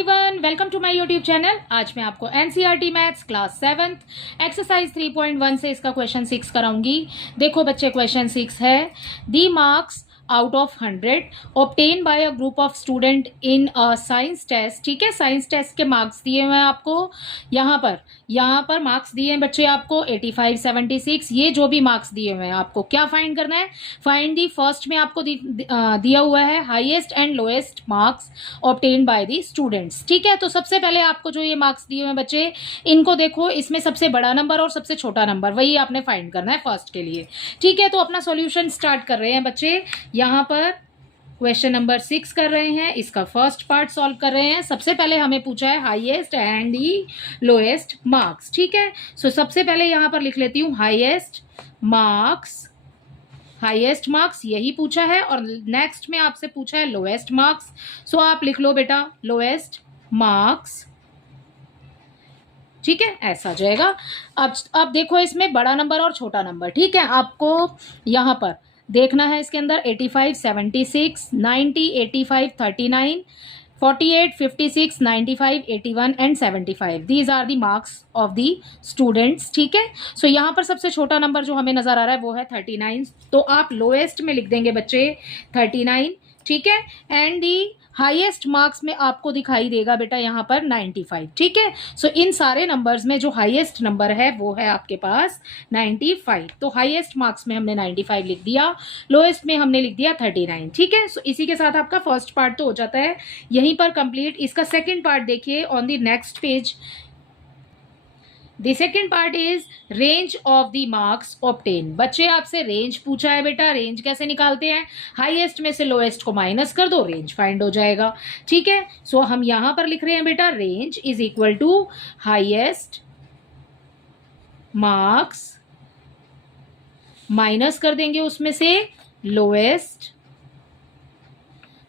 Everyone, welcome to my YouTube channel. आज मैं आपको NCERT maths class 7th exercise 3.1 से इसका क्वेश्चन 6 कराऊंगी। देखो बच्चे, क्वेश्चन 6 है the marks out of 100 obtain by a group of student in a science test. ठीक है, साइंस टेस्ट के मार्क्स दिए हुए हैं आपको। यहाँ पर मार्क्स दिए हैं बच्चे आपको 85, 76। ये जो भी मार्क्स दिए हुए हैं आपको क्या फाइंड करना है? फाइंड दी फर्स्ट में आपको दिया हुआ है highest and lowest marks obtain by the students. ठीक है, तो सबसे पहले आपको जो ये मार्क्स दिए हुए हैं बच्चे, इनको देखो, इसमें सबसे बड़ा नंबर और सबसे छोटा नंबर वही आपने फाइंड करना है फर्स्ट के लिए। ठीक है, तो अपना सॉल्यूशन स्टार्ट कर रहे हैं बच्चे। यहाँ पर क्वेश्चन नंबर 6 कर रहे हैं, इसका फर्स्ट पार्ट सॉल्व कर रहे हैं। सबसे पहले हमें पूछा है highest and the lowest marks. ठीक है, सो सबसे पहले यहाँ पर लिख लेती हूँ हाईएस्ट मार्क्स यही पूछा है, और नेक्स्ट में आपसे पूछा है लोएस्ट मार्क्स। सो आप लिख लो बेटा लोएस्ट मार्क्स। ठीक है, ऐसा जाएगा। अब देखो इसमें बड़ा नंबर और छोटा नंबर। ठीक है, आपको यहाँ पर देखना है इसके अंदर 85, 76, 90, 85, 39, 48, 56, 95, 81 and 75। These are the marks of the students. ठीक है, सो यहाँ पर सबसे छोटा नंबर जो हमें नजर आ रहा है वो है 39। तो आप लोएस्ट में लिख देंगे बच्चे 39। ठीक है, एंड दी हाईएस्ट मार्क्स में आपको दिखाई देगा बेटा यहाँ पर 95। ठीक है, सो इन सारे नंबर्स में जो हाईएस्ट नंबर है वो है आपके पास 95। तो हाईएस्ट मार्क्स में हमने 95 लिख दिया, लोएस्ट में हमने लिख दिया 39। ठीक है, सो इसी के साथ आपका फर्स्ट पार्ट तो हो जाता है यहीं पर कंप्लीट। इसका सेकंड पार्ट देखिए on the next page. The second part is range of the marks obtain. बच्चे आपसे रेंज पूछा है बेटा, रेंज कैसे निकालते हैं? हाईएस्ट में से लोएस्ट को माइनस कर दो, रेंज फाइंड हो जाएगा। ठीक है, सो हम यहां पर लिख रहे हैं बेटा range is equal to highest marks minus कर देंगे उसमें से लोएस्ट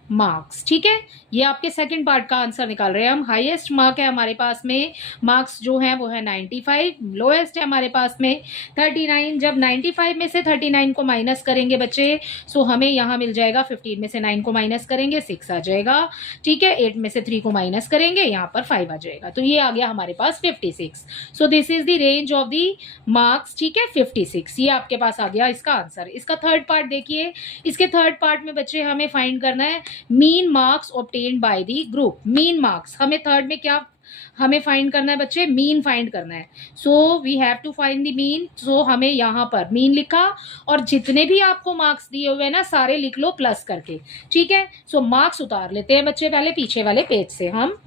मार्क्स। ठीक है, ये आपके सेकंड पार्ट का आंसर निकाल रहे हैं हम। हाईएस्ट मार्क है हमारे पास में, मार्क्स जो है वो है 95, लोएस्ट है हमारे पास में 39। जब 95 में से 39 को माइनस करेंगे बच्चे, सो हमें यहाँ मिल जाएगा 15 में से 9 को माइनस करेंगे 6 आ जाएगा। ठीक है, 8 में से 3 को माइनस करेंगे, यहाँ पर 5 आ जाएगा। तो ये आ गया हमारे पास 56। So this is the range of the marks. ठीक है, 56 ये आपके पास आ गया इसका आंसर। इसका थर्ड पार्ट देखिए, इसके थर्ड पार्ट में बच्चे हमें फाइंड करना है mean marks obtain by the group. Mean marks हमें थर्ड में क्या हमें फाइंड करना है बच्चे? मीन फाइंड करना है। So we have to find the mean. So हमें यहाँ पर मीन लिखा, और जितने भी आपको मार्क्स दिए हुए हैं ना सारे लिख लो प्लस करके। ठीक है, सो मार्क्स उतार लेते हैं बच्चे पहले पीछे वाले पेज से हम,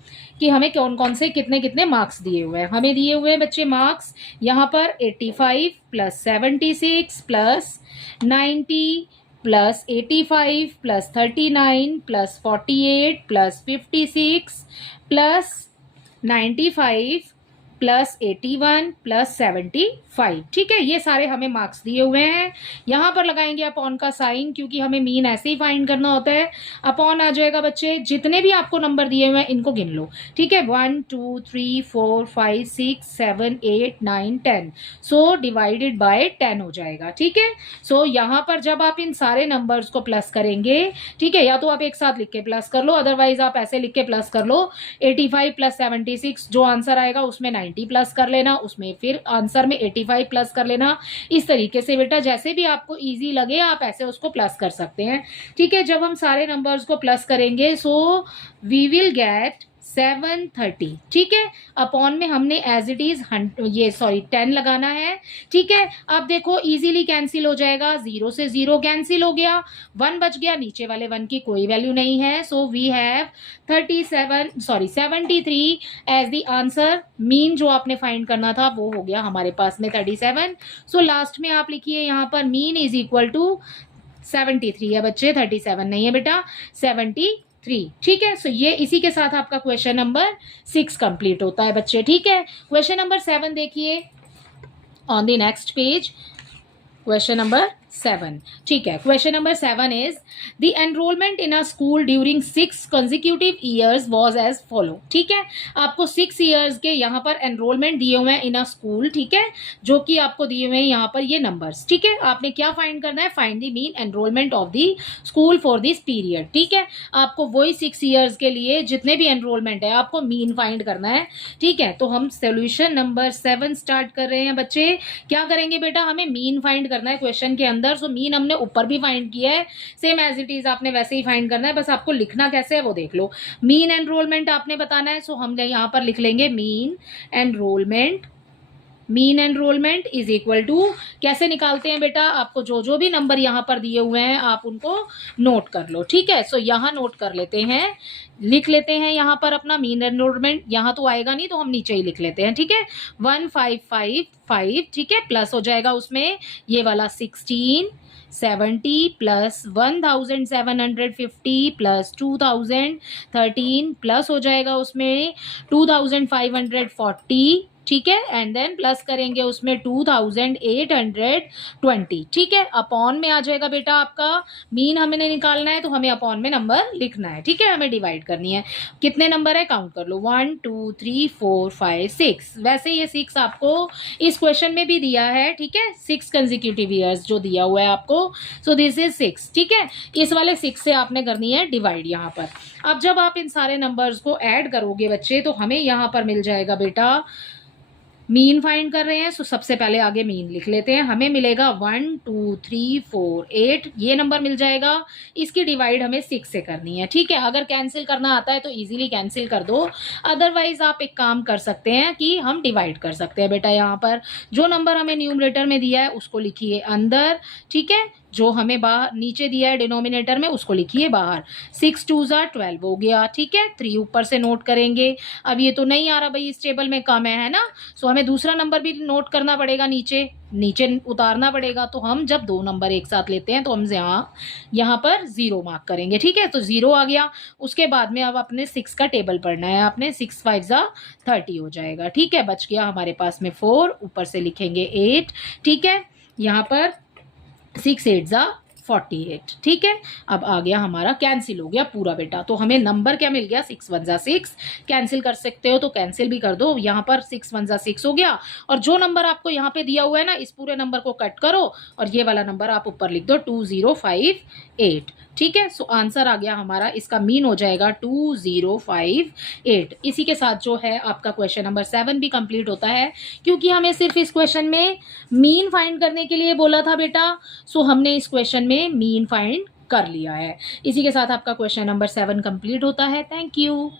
कि हमें कौन कौन से कितने कितने मार्क्स दिए हुए हैं। हमें दिए हुए हैं बच्चे मार्क्स यहाँ पर 85 plus 76 plus 90 plus 85 plus 39 plus 48 plus 56 plus 95 plus 81 plus 75। ठीक है, ये सारे हमें मार्क्स दिए हुए हैं। यहाँ पर लगाएंगे अपॉन का साइन, क्योंकि हमें मीन ऐसे ही फाइंड करना होता है। अपॉन आ जाएगा बच्चे, जितने भी आपको नंबर दिए हुए हैं इनको गिन लो। ठीक है, 1 2 3 4 5 6 7 8 9 10। सो डिवाइडेड बाय 10 हो जाएगा। ठीक है, सो यहाँ पर जब आप इन सारे नंबर्स को प्लस करेंगे, ठीक है, या तो आप एक साथ लिख के प्लस कर लो, अदरवाइज आप ऐसे लिख के प्लस कर लो। 85 प्लस 76 जो आंसर आएगा उसमें 90 प्लस कर लेना, उसमें फिर आंसर में 85 प्लस कर लेना। इस तरीके से बेटा जैसे भी आपको इजी लगे आप ऐसे उसको प्लस कर सकते हैं। ठीक है, जब हम सारे नंबर्स को प्लस करेंगे सो वी विल गेट 730। ठीक है, अपॉन में हमने एज इट इज 10 लगाना है। ठीक है, अब देखो इजीली कैंसिल हो जाएगा, 0 से 0 कैंसिल हो गया, 1 बच गया, नीचे वाले 1 की कोई वैल्यू नहीं है। So we have 73 as the answer. Mean जो आपने फाइंड करना था वो हो गया हमारे पास में 37। सो लास्ट में आप लिखिए यहाँ पर मीन इज इक्वल टू 73 है बच्चे, 37 नहीं है बेटा, 73। ठीक है, सो ये इसी के साथ आपका क्वेश्चन नंबर 6 कंप्लीट होता है बच्चे। ठीक है, क्वेश्चन नंबर 7 देखिए on the next page. Question number 7। ठीक है, question number 7 is the enrolment in a school during 6 consecutive years was as follow. ठीक है, आपको 6 ईयर्स के यहाँ पर एनरोलमेंट दिए हुए हैं इन अ स्कूल। ठीक है, जो कि आपको दिए हुए हैं यहाँ पर ये नंबर्स। ठीक है, आपने क्या फाइंड करना है, find the mean enrolment of the school for this period. ठीक है, आपको वही 6 ईयर्स के लिए जितने भी एनरोलमेंट है आपको मीन फाइंड करना है। ठीक है, तो हम सोल्यूशन नंबर 7 स्टार्ट कर रहे हैं बच्चे। क्या करेंगे बेटा, हमें मीन फाइंड करना है क्वेश्चन के अंदर। सो मीन हमने ऊपर भी फाइंड किया है, सेम एज इट इज आपने वैसे ही फाइंड करना है, बस आपको लिखना कैसे है वो देख लो। मीन एनरोलमेंट आपने बताना है, सो हम यहाँ पर लिख लेंगे mean enrolment. Mean enrolment is equal to, कैसे निकालते हैं बेटा, आपको जो जो भी नंबर यहाँ पर दिए हुए हैं आप उनको नोट कर लो। ठीक है, सो यहाँ नोट कर लेते हैं, लिख लेते हैं यहाँ पर अपना मीन एनरोलमेंट। यहाँ तो आएगा नहीं तो हम नीचे ही लिख लेते हैं। ठीक है, 1555, ठीक है, प्लस हो जाएगा उसमें ये वाला 1670 प्लस 1750 प्लस 2013 प्लस हो जाएगा उसमें 2540। ठीक है, एंड देन प्लस करेंगे उसमें 2820। ठीक है, अपॉन में आ जाएगा बेटा आपका। मीन हमें निकालना है तो हमें अपॉन में नंबर लिखना है। ठीक है, हमें डिवाइड करनी है। कितने नंबर है काउंट कर लो, 1 2 3 4 5 6। वैसे ये 6 आपको इस क्वेश्चन में भी दिया है। ठीक है, 6 कंसेक्यूटिव ईयर्स जो दिया हुआ है आपको, सो दिस इज 6। ठीक है, इस वाले 6 से आपने करनी है डिवाइड यहाँ पर। अब जब आप इन सारे नंबर्स को ऐड करोगे बच्चे तो हमें यहाँ पर मिल जाएगा बेटा, मीन फाइंड कर रहे हैं सो सबसे पहले आगे मीन लिख लेते हैं। हमें मिलेगा 1 2 3 4 8, ये नंबर मिल जाएगा। इसकी डिवाइड हमें 6 से करनी है। ठीक है, अगर कैंसिल करना आता है तो इजीली कैंसिल कर दो, अदरवाइज आप एक काम कर सकते हैं कि हम डिवाइड कर सकते हैं बेटा। यहाँ पर जो नंबर हमें न्यूमरेटर में दिया है उसको लिखिए अंदर। ठीक है, जो हमें बाहर नीचे दिया है डिनोमिनेटर में उसको लिखिए बाहर। 6 2 12 हो गया। ठीक है, 3 ऊपर से नोट करेंगे। अब ये तो नहीं आ रहा भाई, इस टेबल में कम है ना, सो हमें दूसरा नंबर भी नोट करना पड़ेगा, नीचे नीचे उतारना पड़ेगा। तो हम जब 2 नंबर एक साथ लेते हैं तो हम यहाँ पर 0 मार्क करेंगे। ठीक है, तो 0 आ गया। उसके बाद में अब अपने 6 का टेबल पढ़ना है आपने। 6 5 30 हो जाएगा। ठीक है, बच गया हमारे पास में 4, ऊपर से लिखेंगे 8। ठीक है, यहाँ पर 6 8 48। ठीक है, अब आ गया हमारा, कैंसिल हो गया पूरा बेटा। तो हमें नंबर क्या मिल गया, 6 1 6। कैंसिल कर सकते हो तो कैंसिल भी कर दो। यहाँ पर 6 1 6 हो गया। और जो नंबर आपको यहाँ पे दिया हुआ है ना, इस पूरे नंबर को कट करो और ये वाला नंबर आप ऊपर लिख दो 2058। ठीक है, सो आंसर आ गया हमारा, इसका मीन हो जाएगा 2058। इसी के साथ जो है आपका क्वेश्चन नंबर 7 भी कंप्लीट होता है, क्योंकि हमें सिर्फ इस क्वेश्चन में मीन फाइंड करने के लिए बोला था बेटा। सो हमने इस क्वेश्चन में मीन फाइंड कर लिया है। इसी के साथ आपका क्वेश्चन नंबर 7 कंप्लीट होता है। Thank you.